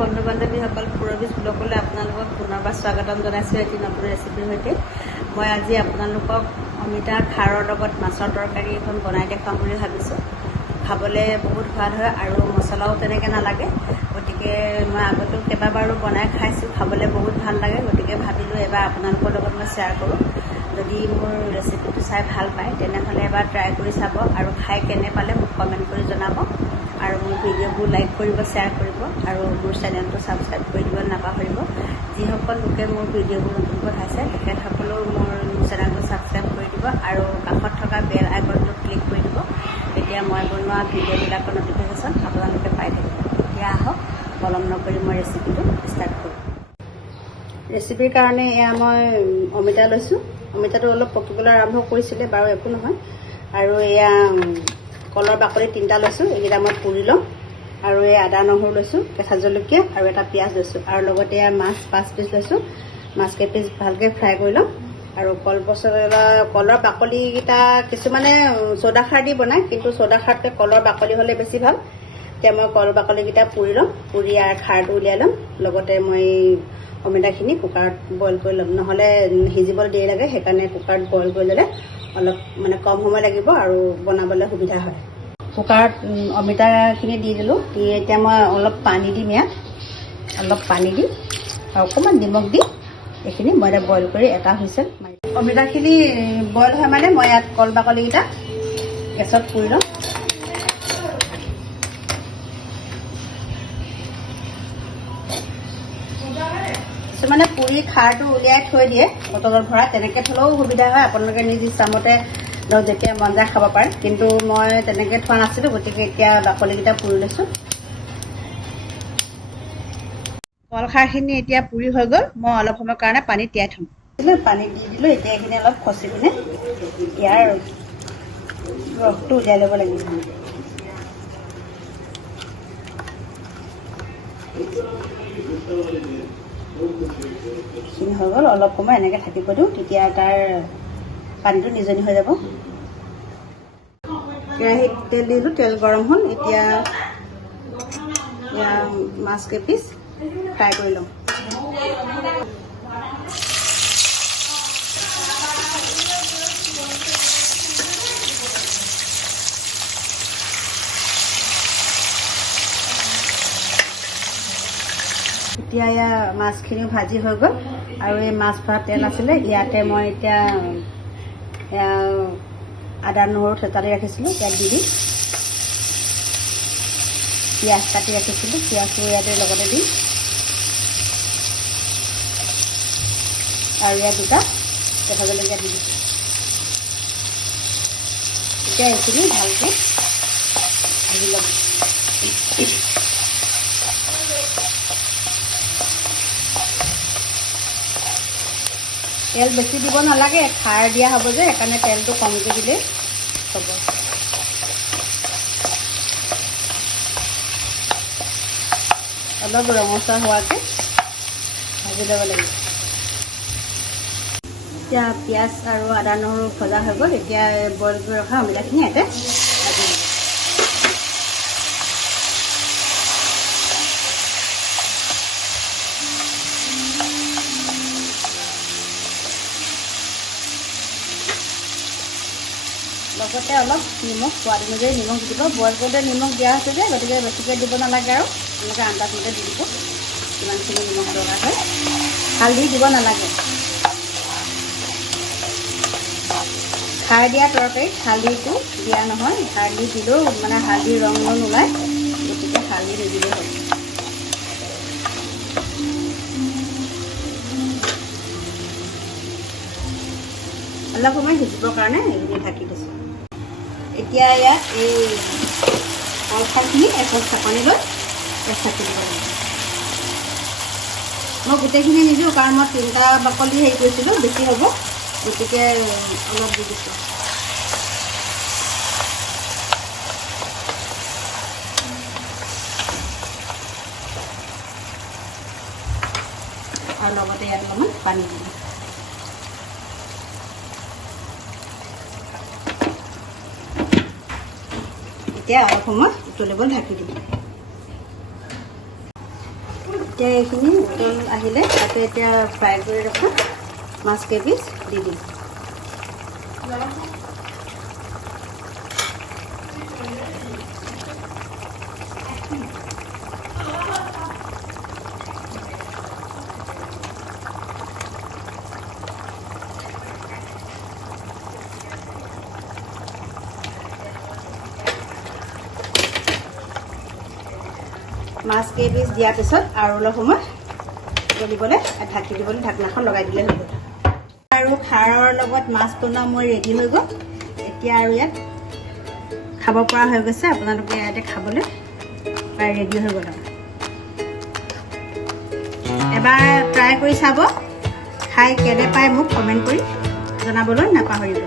বন্ধু বান্ধৱীসকল, পুৰবীজ ব্লগলৈ আপোনালোকক পুনৰবাৰ স্বাগতম জনাইছোঁ এটি নতুন ৰেচিপিৰ সৈতে। মই আজি আপোনালোকক অমিতা খাৰৰ লগত মাছৰ তৰকাৰী এখন বনাই দেখুৱাম বুলি ভাবিছোঁ। খাবলৈ বহুত সোৱাদ হয় আৰু মছলাও তেনেকৈ নালাগে। গতিকে মই আগতেও কেইবাবাৰো বনাই খাইছোঁ, খাবলৈ বহুত ভাল লাগে। গতিকে ভাবিলোঁ এবাৰ আপোনালোকৰ লগত মই শ্বেয়াৰ কৰোঁ। যদি মোৰ ৰেচিপিটো চাই ভাল পায় তেনেহ'লে এবাৰ ট্ৰাই কৰি চাব আৰু খাই কেনে পালে মোক কমেণ্ট কৰি জনাব। আৰু মোৰ ভিডিঅ'বোৰ লাইক কৰিব, শ্বেয়াৰ কৰিব আৰু মোৰ চেনেলটো ছাবস্ক্ৰাইব কৰি দিব নাপাহৰিব। যিসকল লোকে মোৰ ভিডিঅ'বোৰ নতুনকৈ চাইছে তেখেতসকলেও মোৰ চেনেলটো ছাবস্ক্ৰাইব কৰি দিব আৰু কাষত থকা বেল আইকনটো ক্লিক কৰি দিব। তেতিয়া মই বনোৱা ভিডিঅ'বিলাকৰ নটিফিকেশ্যন আপোনালোকে পাই থাকিব। এতিয়া আহক পলম নকৰি মই ৰেচিপিটো ষ্টাৰ্ট কৰোঁ। ৰেচিপিৰ কাৰণে এয়া মই অমিতা লৈছোঁ। অমিতাটো অলপ পকিবলৈ আৰম্ভ কৰিছিলে বাৰু, একো নহয়। আৰু এয়া কলৰ বাকলি 3টা লৈছোঁ, এইকেইটা মই পুৰি ল'ম। আৰু এই আদা নহৰু লৈছোঁ, কেঁচা জলকীয়া আৰু এটা পিঁয়াজ লৈছোঁ। আৰু লগতে এয়া মাছ 5 পিচ লৈছোঁ। মাছ কেইপিচ ভালকৈ ফ্ৰাই কৰি ল'ম। আৰু কলৰ বাকলিকেইটা কিছুমানে চ'দা খাৰ দি বনায়, কিন্তু চ'দা খাৰতকৈ কলৰ বাকলি হ'লে বেছি ভাল। এতিয়া মই কল বাকলিকেইটা পুৰি ল'ম, পুৰি আৰু খাৰটো উলিয়াই ল'ম। লগতে মই অমিতাখিনি কুকাৰত বইল কৰি ল'ম, নহ'লে সিজিবলৈ দেৰি লাগে। সেইকাৰণে কুকাৰত বইল কৰি ল'লে অলপ কম সময় লাগিব আৰু বনাবলৈ সুবিধা হয়। কুকাৰত অমিতাখিনি দি দিলোঁ। দি এতিয়া মই অলপ পানী দিম, ইয়াত অলপ পানী দিম আৰু অকণমান নিমখ দি এইখিনি মই এতিয়া বইল কৰি এটা হুইছেল মাৰি দিম। অমিতাখিনি বইল হয় মানে মই ইয়াত কল বাকলিকেইটা গেছত পুৰি ল'ম। কিছুমানে পুৰি খাৰটো উলিয়াই থৈ দিয়ে বটলত ভৰাই, তেনেকৈ থ'লেও সুবিধা হয়। আপোনালোকে নিজ ইচ্ছামতে ধৰক যেতিয়া মন যায় খাব পাৰে, কিন্তু মই তেনেকৈ থোৱা নাছিলোঁ। গতিকে এতিয়া বাকলিকেইটা পুৰি লৈছোঁ। কল খাৰখিনি এতিয়া পুৰি হৈ গ'ল। মই অলপ সময়ৰ কাৰণে পানীত তিয়াই থ'ম। পানীত দি দিলোঁ। এতিয়া এইখিনি অলপ খচি পিনে ইয়াৰ ৰসটো উলিয়াই ল'ব লাগিব। এইখিনি হৈ গ'ল। অলপ সময় এনেকৈ থাকিব দিওঁ, তেতিয়া তাৰ পানীটো নিজনি হৈ যাব। কেৰাহীত তেল দিলোঁ, তেল গৰম হ'ল। এতিয়া মাছ কেইপিচ ফ্ৰাই কৰি ল'ম। এতিয়া এয়া মাছখিনিও ভাজি হৈ গ'ল আৰু এই মাছ ভৰা তেল আছিলে, ইয়াতে মই এতিয়া আদা নহৰু থেতালি ৰাখিছিলোঁ ইয়াত দি দিম। পিঁয়াজ কাটি ৰাখিছিলোঁ, পিঁয়াজটো ইয়াতে লগতে দিম। আৰু ইয়াত 2টা কেঁচা জলকীয়া দি দিছোঁ। এতিয়া এইখিনি ভালকৈ ভাজি ল'ম। তেল বেছি দিব নালাগে, খাৰ দিয়া হ'ব যে, সেইকাৰণে তেলটো কমকৈ দিলেই হ'ব। অলপ ৰঙচুৱা হোৱাকৈ ভাজি ল'ব লাগিব। এতিয়া পিঁয়াজ আৰু আদা নহৰু ভজা হৈ গ'ল। এতিয়া বইল কৰি ৰখা অমিতাখিনি ইয়াতে ভাজি দিম। লগতে অলপ নিমখ, সোৱাদ অনুযায়ী নিমখ দিব। বইল কৰোঁতে নিমখ দিয়া হৈছে যে, গতিকে বেছিকৈ দিব নালাগে আৰু এনেকৈ আন্দাজমতে দি দিব কিমানখিনি নিমখ দৰকাৰ হয়। হালধি দিব নালাগে। খাৰ দিয়া তৰকাৰীত হালধিটো দিয়া নহয়। হালধি দিলেও হালধিৰ ৰং নোলায়, গতিকে হালধি নিদিলেই হ'ল। অলপ সময় সিজিবৰ কাৰণে এইখিনি ঢাকি দিছোঁ। এতিয়া ইয়াত এই কলখাৰখিনি এখন চাকনি লৈ চাকি দিব লাগিব। মই গোটেইখিনি নিদিওঁ, কাৰণ মই 3টা বাকলি হেৰি কৰিছিলোঁ, বেছি হ'ব, গতিকে অলপ দি দিছোঁ। আৰু লগতে ইয়াত অলপমান পানী দিম। এতিয়া অলপ সময় উতলিবলৈ ঢাকি দিম। এতিয়া এইখিনি উতল আহিলে তাতে এতিয়া ফ্ৰাই কৰি ৰখা মাছ কেইপিচ দি দিম। মাছ কেইপিচ দিয়াৰ পিছত আৰু অলপ সময় গলিবলৈ ঢাকি দিবলৈ ঢাকনাখন লগাই দিলে হৈ গ'ল। আৰু খাৰৰ লগত মাছ বনোৱা মই ৰেডি হৈ গ'ল। এতিয়া আৰু ইয়াত খাব পৰা হৈ গৈছে। আপোনালোকে ইয়াতে খাবলৈ প্ৰায় ৰেডি হৈ গ'ল। এবাৰ ট্ৰাই কৰি চাব, খাই কেনে পায় মোক কমেণ্ট কৰি জনাবলৈ নাপাহৰিব।